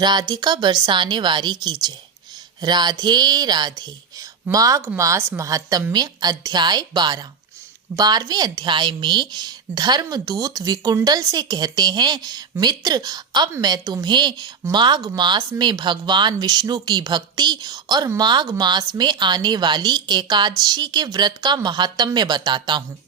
राधिका बरसाने वारी की जय। राधे राधे। माघ मास महात्म्य अध्याय 12। 12वें अध्याय में धर्मदूत विकुंडल से कहते हैं, मित्र, अब मैं तुम्हें माघ मास में भगवान विष्णु की भक्ति और माघ मास में आने वाली एकादशी के व्रत का महात्म्य बताता हूँ।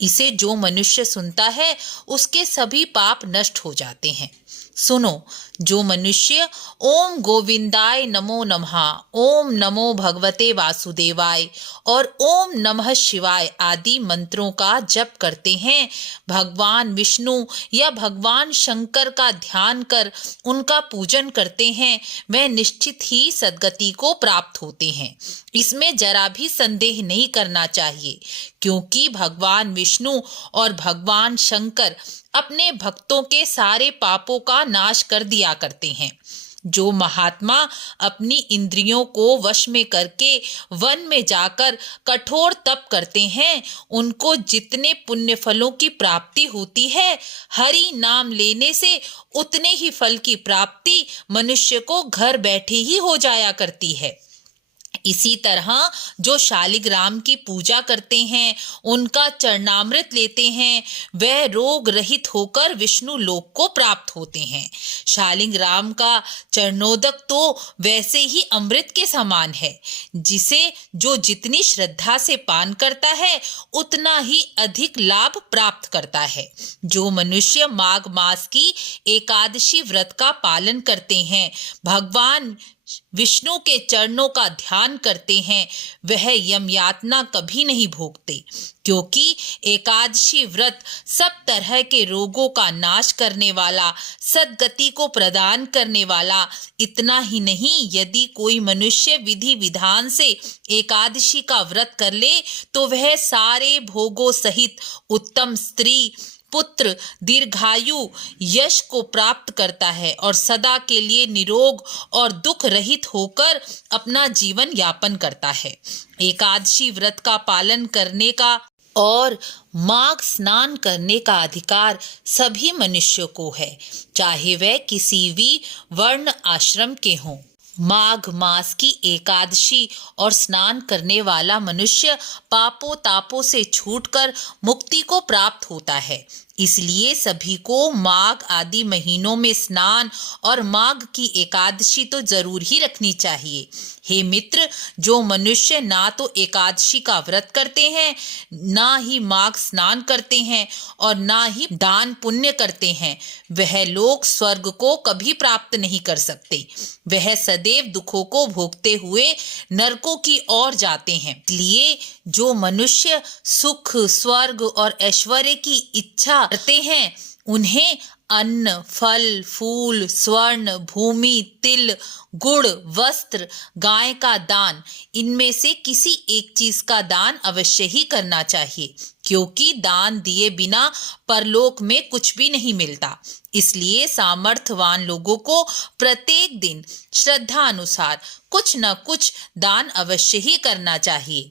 इसे जो मनुष्य सुनता है उसके सभी पाप नष्ट हो जाते हैं। सुनो, जो मनुष्य ओम गोविंदाय नमो नमः, ओम नमो भगवते वासुदेवाय और ओम नमः शिवाय आदि मंत्रों का जप करते हैं, भगवान विष्णु या भगवान शंकर का ध्यान कर उनका पूजन करते हैं, वह निश्चित ही सद्गति को प्राप्त होते हैं। इसमें जरा भी संदेह नहीं करना चाहिए, क्योंकि भगवान विष्णु और भगवान शंकर अपने भक्तों के सारे पापों का नाश कर दिया करते हैं। जो महात्मा अपनी इंद्रियों को वश में करके वन में जाकर कठोर तप करते हैं, उनको जितने पुण्य फलों की प्राप्ति होती है, हरि नाम लेने से उतने ही फल की प्राप्ति मनुष्य को घर बैठे ही हो जाया करती है। इसी तरह जो शालिग्राम की पूजा करते हैं, उनका चरणामृत लेते हैं, वह रोग रहित होकर विष्णु लोक को प्राप्त होते हैं। शालिग्राम का चरणोदक तो वैसे ही अमृत के समान है, जिसे जो जितनी श्रद्धा से पान करता है उतना ही अधिक लाभ प्राप्त करता है। जो मनुष्य माघ मास की एकादशी व्रत का पालन करते हैं, भगवान विष्णु के चरणों का ध्यान करते हैं, वह यम यातना कभी नहीं भोगते, क्योंकि एकादशी व्रत सब तरह के रोगों का नाश करने वाला, सद्गति को प्रदान करने वाला। इतना ही नहीं, यदि कोई मनुष्य विधि विधान से एकादशी का व्रत कर ले तो वह सारे भोगों सहित उत्तम स्त्री, पुत्र, दीर्घायु, यश को प्राप्त करता है और सदा के लिए निरोग और दुख रहित होकर अपना जीवन यापन करता है। एकादशी व्रत का पालन करने का और माघ स्नान करने का अधिकार सभी मनुष्यों को है, चाहे वह किसी भी वर्ण आश्रम के हों। माघ मास की एकादशी और स्नान करने वाला मनुष्य पापों तापों से छूटकर मुक्ति को प्राप्त होता है। इसलिए सभी को माघ आदि महीनों में स्नान और माघ की एकादशी तो जरूर ही रखनी चाहिए। हे मित्र, जो मनुष्य ना तो एकादशी का व्रत करते हैं, ना ही माघ स्नान करते हैं और ना ही दान पुण्य करते हैं, वह लोग स्वर्ग को कभी प्राप्त नहीं कर सकते। वह सदैव दुखों को भोगते हुए नरकों की ओर जाते हैं। इसलिए जो मनुष्य सुख, स्वर्ग और ऐश्वर्य की इच्छा करते हैं, उन्हें अन्न, फल, फूल, स्वर्ण, भूमि, तिल, गुड़, वस्त्र, गाय का दान, इनमें से किसी एक चीज का दान अवश्य ही करना चाहिए, क्योंकि दान दिए बिना परलोक में कुछ भी नहीं मिलता। इसलिए सामर्थ्यवान लोगों को प्रत्येक दिन श्रद्धा अनुसार कुछ न कुछ दान अवश्य ही करना चाहिए।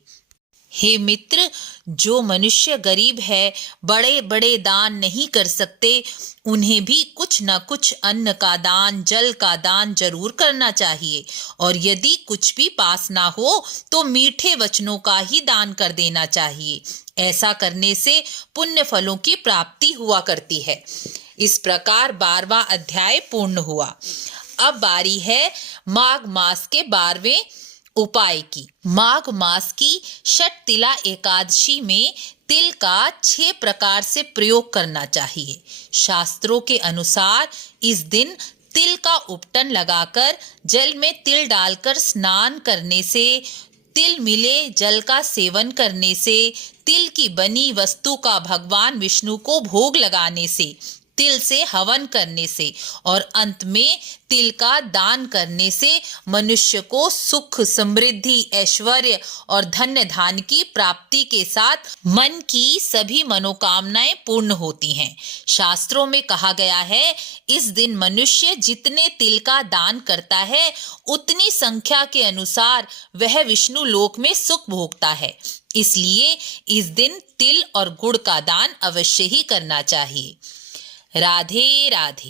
हे मित्र, जो मनुष्य गरीब है, बड़े बड़े दान नहीं कर सकते, उन्हें भी कुछ न कुछ अन्न का दान, जल का दान जरूर करना चाहिए। और यदि कुछ भी पास ना हो तो मीठे वचनों का ही दान कर देना चाहिए। ऐसा करने से पुण्य फलों की प्राप्ति हुआ करती है। इस प्रकार 12वां अध्याय पूर्ण हुआ। अब बारी है माघ मास के 12वें उपाय की। माघ मास की षटतिला एकादशी में तिल का 6 प्रकार से प्रयोग करना चाहिए। शास्त्रों के अनुसार इस दिन तिल का उपटन लगाकर जल में तिल डालकर स्नान करने से, तिल मिले जल का सेवन करने से, तिल की बनी वस्तु का भगवान विष्णु को भोग लगाने से, तिल से हवन करने से और अंत में तिल का दान करने से मनुष्य को सुख, समृद्धि, ऐश्वर्य और धन्य धान की प्राप्ति के साथ मन की सभी मनोकामनाएं पूर्ण होती हैं। शास्त्रों में कहा गया है, इस दिन मनुष्य जितने तिल का दान करता है, उतनी संख्या के अनुसार वह विष्णु लोक में सुख भोगता है। इसलिए इस दिन तिल और गुड़ का दान अवश्य ही करना चाहिए। राधे राधे।